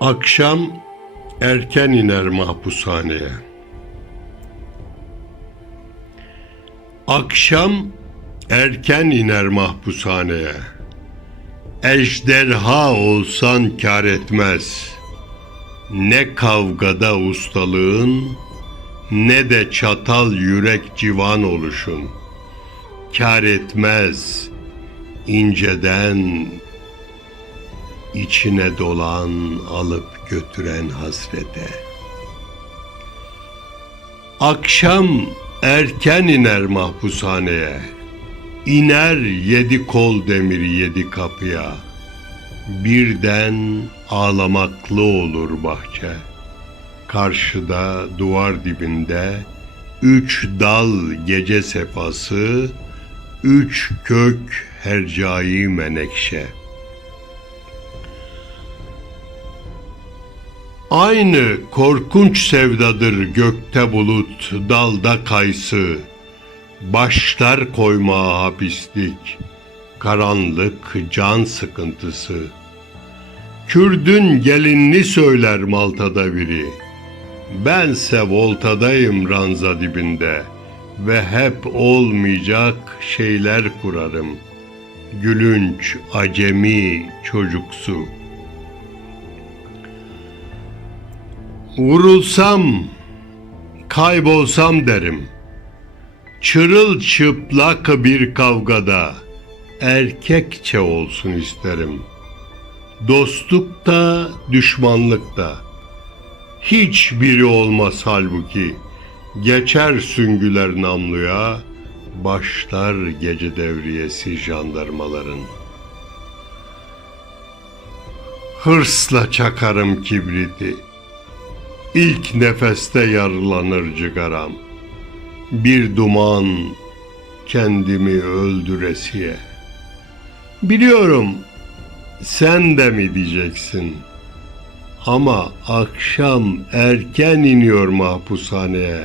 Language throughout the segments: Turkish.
Akşam erken iner mahpushaneye. Akşam erken iner mahpushaneye. Ejderha olsan kar etmez. Ne kavgada ustalığın, ne de çatal yürek civan oluşun. Kar etmez inceden içine dolan alıp götüren hasrete. Akşam erken iner mahpushaneye. İner yedi kol demiri yedi kapıya. Birden ağlamaklı olur bahçe. Karşıda duvar dibinde üç dal gece sefası, üç kök hercai menekşe.'' Aynı korkunç sevdadır gökte bulut, dalda kaysı. Başlar koyma hapislik, karanlık can sıkıntısı. Kürdün gelinini söyler Malta'da biri. Bense voltadayım ranza dibinde ve hep olmayacak şeyler kurarım. Gülünç, acemi, çocuksu.'' Vurulsam, kaybolsam derim. Çırılçıplak bir kavgada erkekçe olsun isterim. Dostluk da, düşmanlık da. Hiçbiri olmaz halbuki. Geçer süngüler namluya, başlar gece devriyesi jandarmaların. Hırsla çakarım kibriti. İlk nefeste yarılanır cigaram. Bir duman kendimi öldüresiye. Biliyorum sen de mi diyeceksin? Ama akşam erken iniyor mahpushaneye.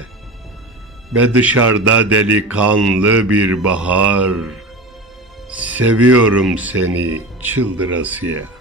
Ve dışarıda delikanlı bir bahar. Seviyorum seni çıldırasıya.''